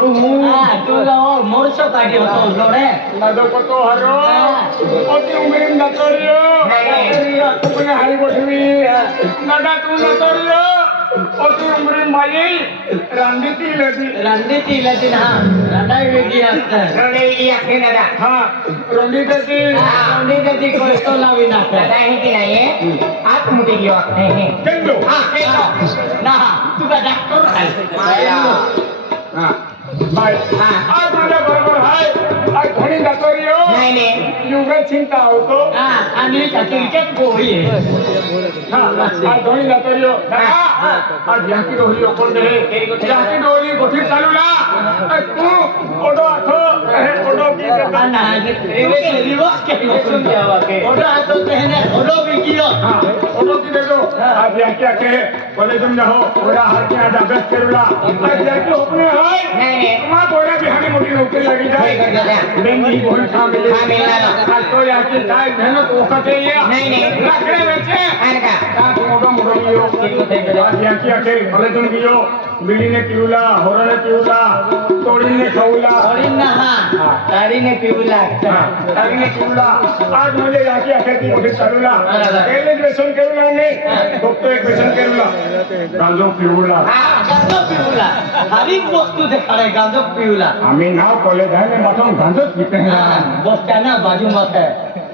કરું હું હા તું તો મોરસો કાઢ્યો હતો જોડે નદો કતો હરો ઓતી ઉમેમ નતો રહ્યો તુમને હારી ગોઠવી નડા તું નતો રહ્યો ઓતી ઉમરી માઈ રણનીતિ લેતી રણનીતિ લેતી હા રડાઈ વેગી હશે રણેલી આખે દાદા હા રણનીતિ રણનીતિ કોઈ તો લાવી નાખે દાદા અહીં કે નહીં હાથ મૂકી ગયો આખે અહીં કેંદો હા કેલો ના તું કા ડાક્ટર હા હા. ભાઈ આ મને બરોબર હાય. આ ઘણી કચોરીઓ નહીં નહીં. ચિંતા આવતો. આ ની કચોરી હા আর ইয়াকি রহলি ওপন্দে ইয়াকি রহলি গঠিত চালু না কু ওডো আথো ওডো কি না না এবে লিবো কে সুন যাওয়া কে ওডো আথো তেনে ওডো কি কিও ওডো কি দেখো আর ইয়াকি আকে বলে তুমি যাও ওডা হার কে আদা বেস কেরুলা আর ইয়াকি ওপনে হয় তোমার বড়া বিহানে মোটি রোকে লাগি যায় বেঙ্গি বহুত খামিলে খামিলে আর তো ইয়াকি তাই মেহনত ওখাতে ইয়া নাই নাই রাখড়ে বেচে আর কা তা মোডো মোডো ইও યાકિયા કે ભલેજન ગયો મિલીને પીવલા હોરને પીવલા તોડીને ખવલા તોડીને હા તારીને પીવલા તારીને પીવલા આજ મને યાકિયા કેતી મોઢે ચાલુલા પહેલે બેસન કેરુલા ને ડોક્ટર એક બેસન કેરુલા ગાંજો પીવલા હા ગાંજો પીવલા હરેક વસ્તુ દેખાડે ગાંજો પીવલા અમે ના કોલેજ આને માથું ગાંજો જ પીતે બસ ત્યાં બાજુ માં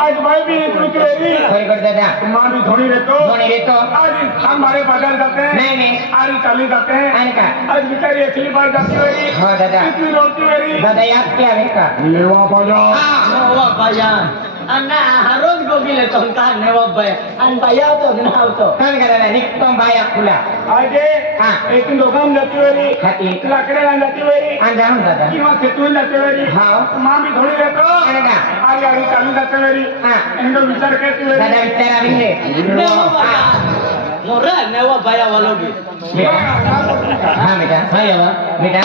આજ ભાઈ બિચારી હોતી દિલ સડી મોટી રહી આજ ભાઈ भी इतनी की रही ખરી કોઠ દાદા माँ भी थोड़ी रहतो ધોણી રહેતો आज हम हमारे बाजार जाते हैं नहीं, नहीं। आज चाली जाते हैं આનકા आज बेचारी अखिली बार जाती हुई हाँ, दादा। इतनी रोती हुई દાદા યાદ કે આવે કા लेवा बाजार નવા ભાયા ಅಣ್ಣ ಹರೋದ್ ಗೋಗಿಲತ್ತು ಅಂತ ಅಣ್ಣ ಒಬ್ಬ ಅಣ್ಣ ಭಯ ಆಯ್ತು ಅಣ್ಣ ಆಯ್ತು ನನಗಲ್ಲ ನಿಕ್ಕ ಭಯ ಕುಲ ಹಾಗೆ એક. દોકામ જતી વરી લકડેલા જતી વરી અંજાણું દાદા. કિંમત ખેતું જતી વરી હા. મામી ધોળી રહેતો. આગે આગે ચાલુ જતી વરી એનો વિચાર કરતી વરી murah nyawa bayar walau di हाँ बेटा हाँ यो बेटा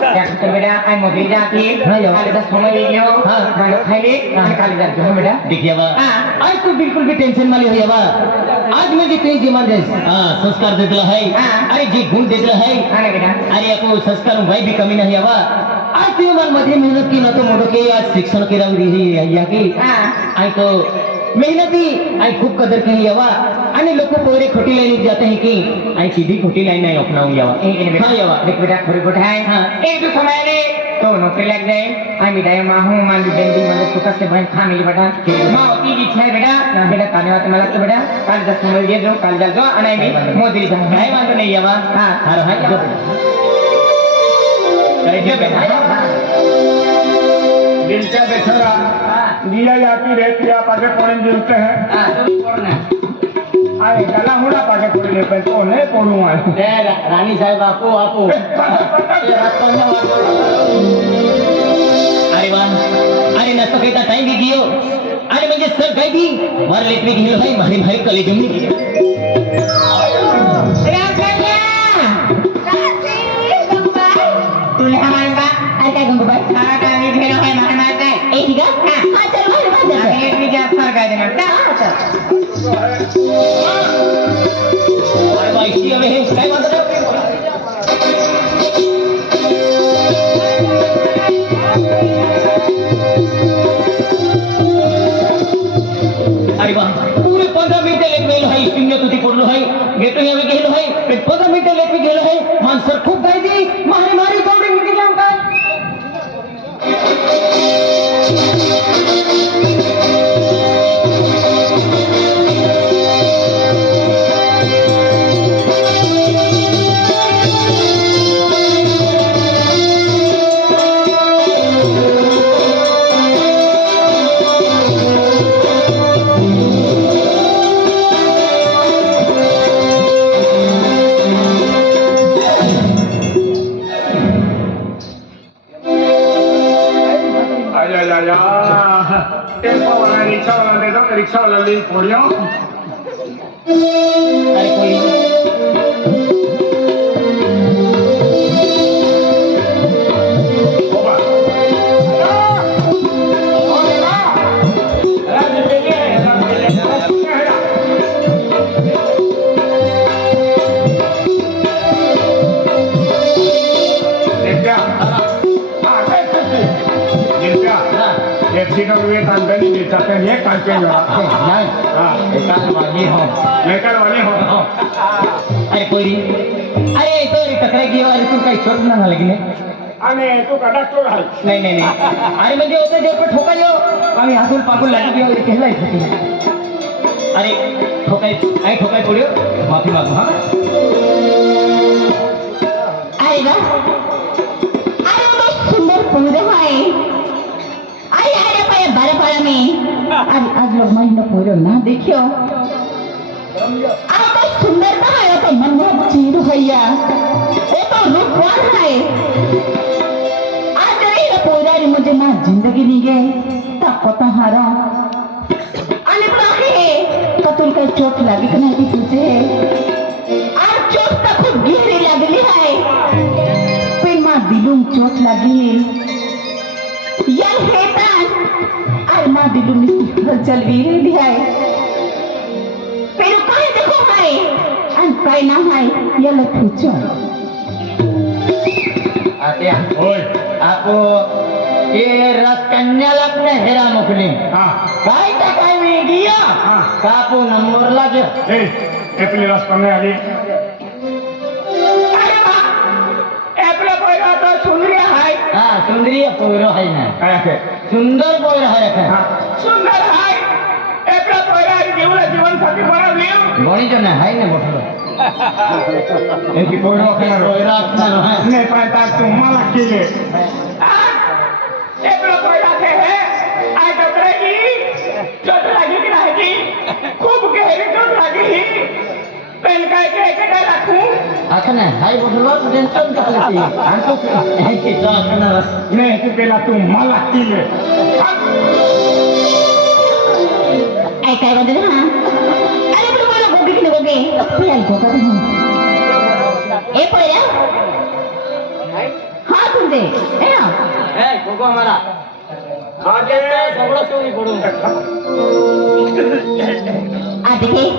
क्या कर बेटा आई मोदी जा की हाँ यो दस समय ले लियो हाँ मैंने खाई ली काली जा की हाँ बेटा देखिए बा आज तो बिल्कुल भी टेंशन वाली हुई बा आज मैं जितनी जीवन दे हाँ संस्कार दे दिला है अरे जी गुण दे दिला है हाँ बेटा अरे आपको संस्कार भाई भी कमी नहीं आवा आज तुम्हारे मध्य मेहनत की ना तो मोड़ो के आज शिक्षण के रंग दी है यहाँ की आई तो મહેનતી આય ખૂબ કદર કરી આવા અને લોકો કોરે ખોટી લાઈન જાતે હે કે આય સીધી ખોટી લાઈન આય અપનાવું આવા એ એને બેટા આવા દેખ બેટા ખોરી ગોઠાય. હા. એ તો સમય રે તો નોકરી લાગ જાય. આ મીડાયમાં હું માં બેંદી મને સુકા કે ભાઈ ખા મિલી બેટા. માં ઓતી જી છે બેટા. ના બેટા કાને વાત મલા કે બેટા? કાલ દસ સમય દે જો કાલ દસ અને મે મોદી જા ભાઈ વાંધો નહીં આવા. હા હારો હા જો બેટા બેટા બેઠા બેઠા दिया जाती रहती है पाके कोने दिलते हैं। हाँ, आए गला होना पाके कोने ले पे तो नहीं कोड़ू है रानी साहब आपको आपको रास्ता में वाटो अरे वन अरे ना तो कहता टाइम भी दियो। अरे मुझे सर गई थी मार लेट भी गिल भाई मारे भाई कॉलेज में अरे आप क्या काय गंगू बाई हा का मी भेलो है मार मार काय ए ठीक है। हाँ चल मार मार दे एक भी जा सर काय देना का अरे सी अबे हे काय अरे वाह पूरे पंधरा मिनिटं लेट गेलो आहे शून्य तुझी आहे गेलो आहे पंधरा मिनिटं लेट गेलो आहे माणसं tempo alla ricciola, le donne ricciola lì, curiamo. kilometer dari desa Kenya kancing lah. Nah, ikan wangi ho. Ikan wangi ho. Ayo puri. Ayo itu kita kira gila itu kayak curang nang lagi nih. અને તું કડા તો હાલ નહીં નહીં નહીં અરે મને ઓતે જે પર ઠોકાયો અને હાથુલ પાકુલ લાગી ગયો એટલે કહેલાય થતી અરે ઠોકાઈ આય ઠોકાઈ પડ્યો માફી માંગુ હા આઈ ના হয় আমি? আজ আজ লোক মাইন্ড করো না, দেখিও। এত সুন্দরতা হয় এত মনমোহক চির হইয়া এত রূপবান হয়। আজ এই পৌরারি মুঝে না জিন্দগি নিগে তা কত হারা। আনে পাখে কতুল কা চোট লাগে কেন কি তুঝে আর চোটটা খুব গেহরি লাগলি হয়। পেমা দিলুম চোট লাগি ইয়ার হেতান હાલમાં બીડુની હલચલ વીરે ધાય પેલું કઈ દુખું હોય અને કઈ ના હોય એ લખું છો આપો એ રસ કન્યા લગ્ન હેરા મોકલી. કઈ ટકાઈ મી ગયા કાપો નંબર લાગ્યો એ એટલી રસ કન્યા આવી આપણે કોઈ તો સુંદરી હાય હા સુંદરી પૂરો હાય ના. সুন্দর বই হয় এখন সুন্দর হয় একটা পয়রা জীবনে জীবন সাথী বনাবলিও বনি জন্য হাই না বসলো এটি বড় খেলার পয়রা আপনার হ্যাঁ নে পাতা তোমালা কেলে একটা পয়রা কে হ্যাঁ আই তো কি চোট লাগি কি না কি খুব গেহরি চোট লাগি পেন काय के एकटा આખને હાઈ બોલો ટેન્શન કાલે આ તો એ કે તો આખના ને તું પેલા તું માલા તીલે આઈ કાઈ વાંધો ના અરે પણ મારા ગોગી કે ગોગી પેલા ગોગી એ પોયા હા તુંજે એ એ ગોગો અમારા આજે સગડો સુઈ પડું આ દેખી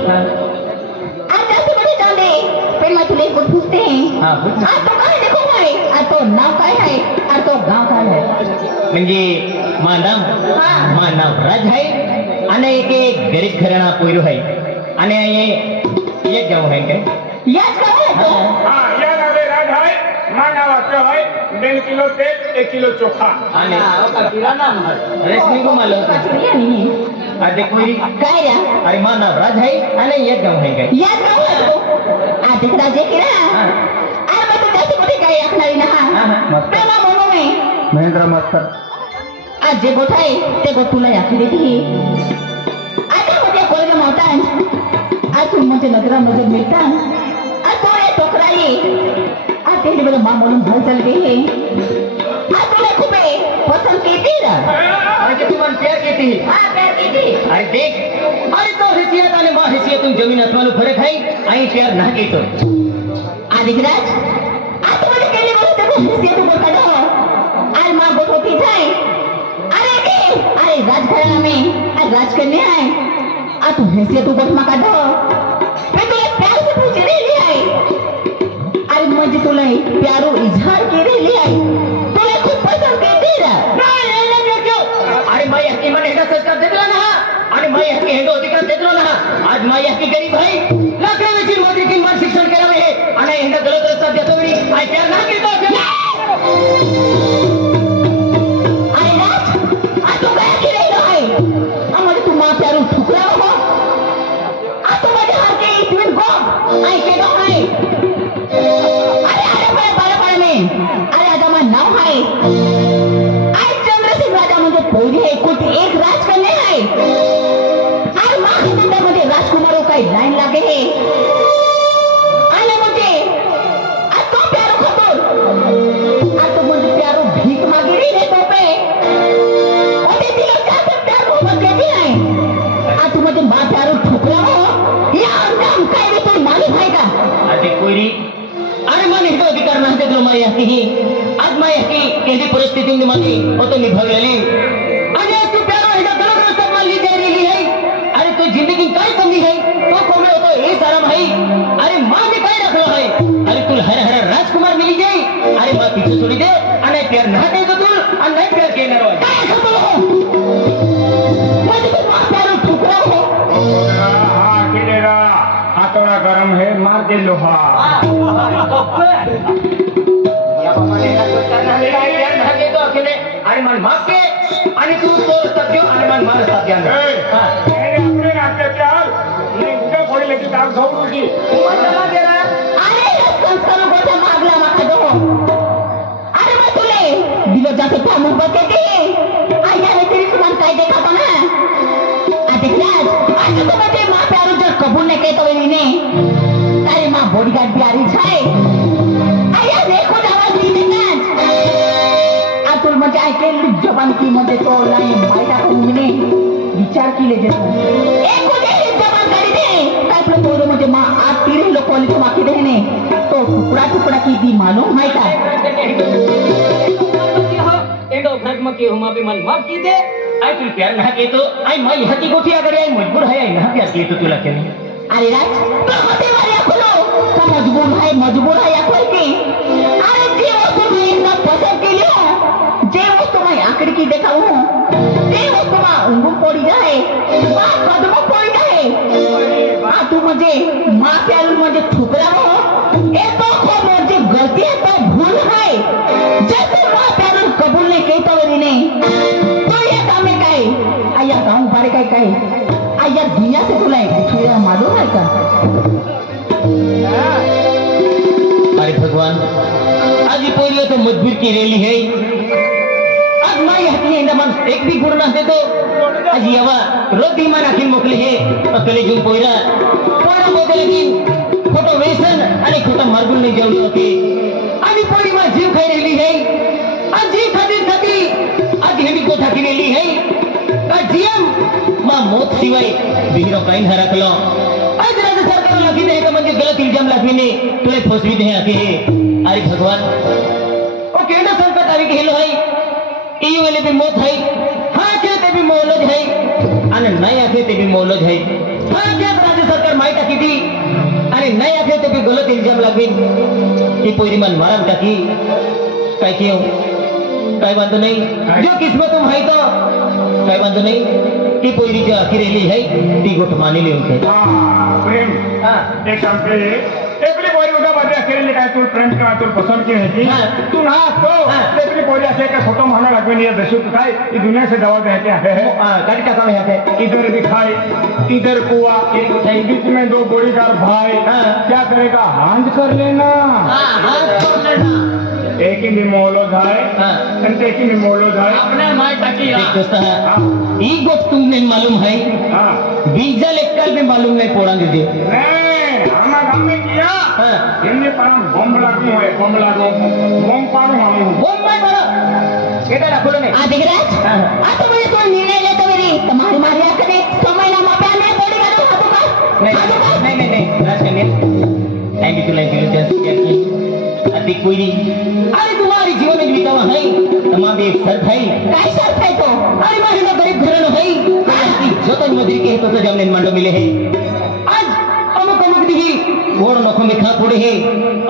આ જસ્ટ બડી ચાલે आ देखिए आज जाते बड़े जाने फिर मछली को पूछते हैं हाँ। आज तो देखो भाई आज तो नाव का है आज तो गाँव का है म्हणजे मानव मानव राज आहे आणि एक एक गरीब घराणा पोयरो आहे आणि हे एक गाव आहे काय याद का है एक चोखा. आणि रेशमी को माल या नहीं काय रे अरे मानव राज आहे आणि एक गाव आहे काय याद का है तो आज देख राजे की ना हा. आज मैं तो जैसे मोठी गाय रखणारी ना हा, हा, मस्त. प्रेमा म्हणू मी महेंद्र मास्तर आज जे गोठ आहे ते गोठ तुला याकी देते आता मध्ये कोलगा मावतान आज तू म्हणजे नजरा नजर मिळता आज तो ये टोकरा ये आज ते बरं मा म्हणून भर चल आज तुला खूप आहे पसंत केली रा अरे किती मन प्यार किती हा प्यार केली अरे देख तो हैसियत ना केतो ते तू बोलता जाओ आज मा गोठ होती जाय अरे के अरे राजघराणा में आज राजकन्या आहे आज तू हिस्से तू गोठ मा काढ मैं तुला प्यार से पूछ रही आहे अरे म्हणजे तुला प्यारो इजहार के रही आहे माई हक्की सरकार देतला ना आणि माई हक्की हेडो अधिकार देतला ना आज माई हक्की गरीब आहे. लाकडाची मोदी की मान शिक्षण करावे हे आणि हेडा गलत रस्ता देतो मी. आय ना केतो अरे राज आज तू मायाही ही आज मायाही केली परिस्थितीमध्ये होतो निभावलेली। आणि आज तू प्यार वाहिदा गलत रस्त्यात मानली जा रेली है। अरे तू ज़िंदगी काय कमी है? तो कोण होतो हे सारम है अरे माँ ने काय रखलो है? अरे तुला हर हर राजकुमार मिली जाई। अरे माँ पीछे सोडी दे आणि प्यार ना दे तो तू आणि नाही प्यार केणार होय तो गरम है मार दे लोहा। हाँ। सामान माणूस अत्याचार नेमकं पडले की दाग झोपू की দিল যাতে থামুক বকে দিয়ে। আই জানে তিনি তোমার কাই দেখা তো না। আতে ক্লাস আজ তোমাকে মা প্যারো জর কবুল না কে তো ইনে তারে মা বডিগার্ড বিয়ারি आतुल म्हणजे ऐकेल की म्हणजे तो नाही माहिती आपण म्हणे विचार केले जे एक होते जबान करी दे काय आपलं पोरं म्हणजे मा आत तिरे लोक कॉलेज माकी देने तो टुकड़ा टुकड़ा की दी मालूम है का एंडो भ्रग मकी हुमा भी मन माफ़ की दे आई तुल प्यार ना के तो आई माई हती गोठी अगर आई मजबूर है आई ना प्यार के तो तुला के अरे राज तो होते वाले अखलो का मजबूर है मजबूर है या कोई की अरे जे वस्तु वस्तु मैं आखिर की देखा हूँ। ते वस्तु मा उंगू पड़ी जाए मा कदम पड़ी जाए आ तू म्हणजे माँ प्यारू म्हणजे ठुकरा हो। ए तो म्हणजे गलती है तो भूल है। जैसे कबूल ने के तो वरी ने। तो ये काम काय आया आया से तुला मालूम है का अरे भगवान, आज ये पोरियो तो मजबूर की रैली है। મન એક બી ગુણ ના દેતો. આજી આવા રોતી માં નાખી મોકલી હે. અકલી જુન પોયરા. પોયરા મોકલે દી ખોટો વેસન અને ખોટા માર્ગ લઈ જવું હતી આની પોળી માં જીવ ખાઈ રહેલી હે. આ જીવ ખાતી ખાતી આ હેડી કો થાકી રહેલી હે. આ જીમમાં મોત સિવાય બીરો કાઈ ના રાખલો. આજ રાજ્ય સરકાર લખી દે કે મને ગલત ઇલ્ઝામ લખીને તુએ ફોસવી દે આખી આરે ભગવાન. ઓ કેડો સંકટ આવી ગયેલો હોય. टी वाले भी मौत है हाँ खेते भी मोलज है आणि नाही असे ते बी मोलज है। हाँ खेत राज्य सरकार माहीत आहे किती आणि नाही असे ते बी गलत इल्जाम लागेल ती पोरी मन मारम टाकी। काय कियो? काय बांधो नाही? जो किस्मत तुम है तो काय बांधो नाही? ती पोरीची अखिरेली है ती गोठ मानिली होते प्रेम। एक आमचे तेपली पोरी उद्या मध्ये असलेली काय तू ट्रेंड का तू पसंत की कि हाँ। तू ना तो तेपली पोरी असे का फ़ोटो म्हणा लागवे नाही दशो तो काय ये दुनिया से दवा द्या हाँ, क्या है। कट का काम है इधर दिखाई इधर कुआ हाँ। बीच में दो गोलीदार भाई क्या करेगा? हांड कर लेना। हाथ कर लेना। एक ही निमोलो धाय अंत एक ही निमोलो धाय अपने माय टकी ये गोप तुमने मालूम है? बीजा लेकर भी मालूम नहीं पोड़ा दीदी ગયા એમને પાડો બોમ્બ લાગ્યું હોય બોમ્બ લાગો બોમ્બ પાડો આમ બોમ્બ પાડો કેટલા રાખો ને આ દેખરાજ આ તો મને કોણ નિર્ણય લેતો વેરી તમારી માર્યા કરે સમયના માપ્યા ને બોડી કરો હાથો પાસ નહીં નહીં નહીં રાજ ને આઈ બી તો લઈ ગયો ત્યાં સુધી અધિક કોઈ અરે તમારી જીવન જ વિતાવા હૈ તમા બે સર થઈ કાઈ સર થઈ તો અરે મારે ગરીબ ઘરનો હૈ જો તો મજૂરી કે તો જ અમને મંડો મિલે હૈ ગોળ મખો મીઠા કુડ હે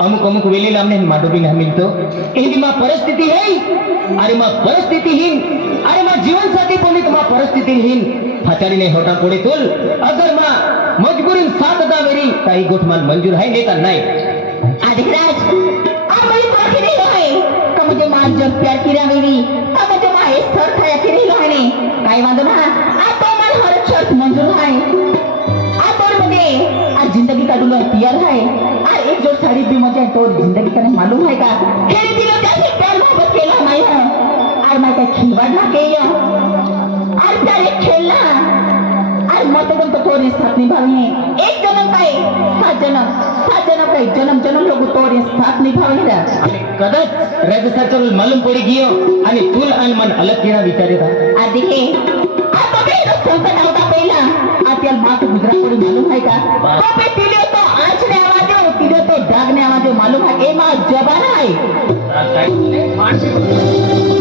અમુક અમુક વેલી લામને માટો બી ના મિલતો એની માં પરિસ્થિતિ હે અરે માં પરિસ્થિતિહીન અરે માં જીવન સાથી બોલી તો માં પરિસ્થિતિહીન ફાચાડીને હોટા કોડે તોલ અગર માં મજબૂરી સાથ દા વેરી તાઈ ગોઠમાન મંજૂર હે નેતા નહીં આદિરાજ આ મારી પાખી નહીં હોય કે મુજે માં જબ પ્યાર કિરા વેરી આ મુજે માં એક સ્થળ થયા કે નહીં હોય ને કાઈ વાંધો ના આ તો મારી હર શરત મંજૂર હોય तोर मुझे आज जिंदगी का दुल्हन तैयार है आ एक जोड़ साड़ी भी मुझे तो जिंदगी का नहीं मालूम है का खेल दिलो जैसे प्यार मोहब्बत केला नहीं है और मैं क्या खिलवाड़ ना के यो और प्यार एक खेलना और मत एकदम तो तोरे साथ निभावे एक जन्म का है, सात जन्म सात जन्म का है, जन्म जन्म लोग तोरे साथ निभावे रा आणि कदाच राज्य सरकार मालूम पडी गियो आणि तुल आणि मन अलग केना विचारे था आ देखे आ तो भी तो संकट आवता पहिला आ त्याल मात गुजरात पड़ी मालूम है का तो पे तिले तो आँच ने आवाज हो तिले तो डाग ने आवाज हो मालूम है ए मां जबान है काय